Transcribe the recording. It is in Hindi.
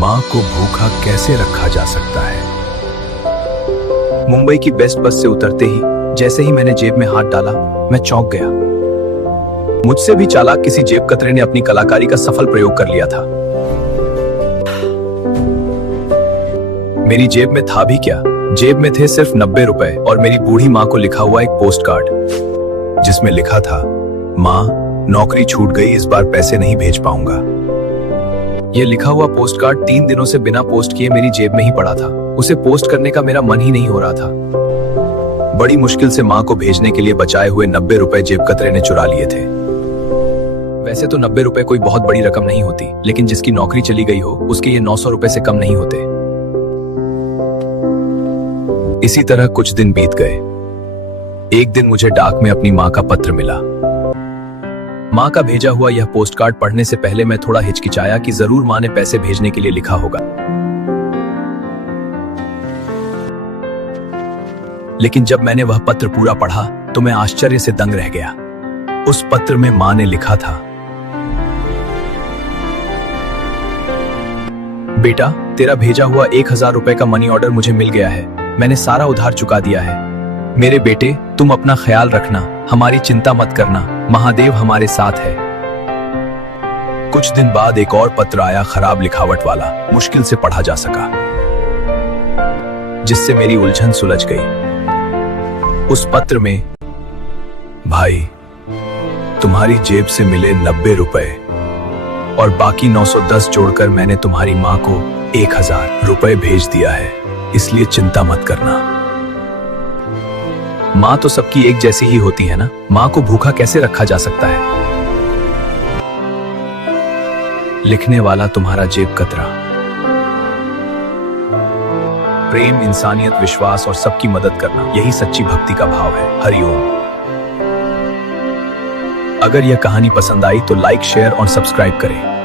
माँ को भूखा कैसे रखा जा सकता है। मुंबई की बेस्ट बस से उतरते ही जैसे ही मैंने जेब में हाथ डाला, मैं चौंक गया। मुझसे भी चालाक किसी जेब कतरे ने अपनी कलाकारी का सफल प्रयोग कर लिया था। मेरी जेब में था भी क्या, जेब में थे सिर्फ 90 रुपए और मेरी बूढ़ी माँ को लिखा हुआ एक पोस्ट कार्ड जिसमें लिखा था, माँ नौकरी छूट गई, इस बार पैसे नहीं भेज पाऊंगा। यह लिखा हुआ पोस्ट कार्ड 3 दिनों से बिना पोस्ट किए मेरी जेब में ही पड़ा था। उसे पोस्ट करने का मेरा मन ही नहीं हो रहा था। बड़ी मुश्किल से माँ को भेजने के लिए बचाए हुए 90 रुपए जेब कतरे ने चुरा लिए थे। वैसे तो 90 रुपए कोई बहुत बड़ी रकम नहीं होती, लेकिन जिसकी नौकरी चली गई हो उसके ये 900 रुपए से कम नहीं होते। इसी तरह कुछ दिन बीत गए। एक दिन मुझे डाक में अपनी माँ का पत्र मिला। माँ का भेजा हुआ यह पोस्ट कार्ड पढ़ने से पहले मैं थोड़ा हिचकिचाया कि जरूर माँ ने पैसे भेजने के लिए लिखा होगा, लेकिन जब मैंने वह पत्र पूरा पढ़ा तो मैं आश्चर्य से दंग रह गया। उस पत्र में माँ ने लिखा था, बेटा तेरा भेजा हुआ 1000 रुपए का मनी ऑर्डर मुझे मिल गया है। मैंने सारा उधार चुका दिया है। मेरे बेटे तुम अपना ख्याल रखना, हमारी चिंता मत करना, महादेव हमारे साथ है। कुछ दिन बाद एक और पत्र आया, खराब लिखावट वाला, मुश्किल से पढ़ा जा सका, जिससे मेरी उलझन सुलझ गई। उस पत्र में, भाई तुम्हारी जेब से मिले 90 रुपए और बाकी 910 जोड़कर मैंने तुम्हारी माँ को 1000 रुपए भेज दिया है, इसलिए चिंता मत करना। माँ तो सबकी एक जैसी ही होती है ना, माँ को भूखा कैसे रखा जा सकता है। लिखने वाला तुम्हारा जेब कतरा। प्रेम, इंसानियत, विश्वास और सबकी मदद करना, यही सच्ची भक्ति का भाव है। हरिओम। अगर यह कहानी पसंद आई तो लाइक, शेयर और सब्सक्राइब करें।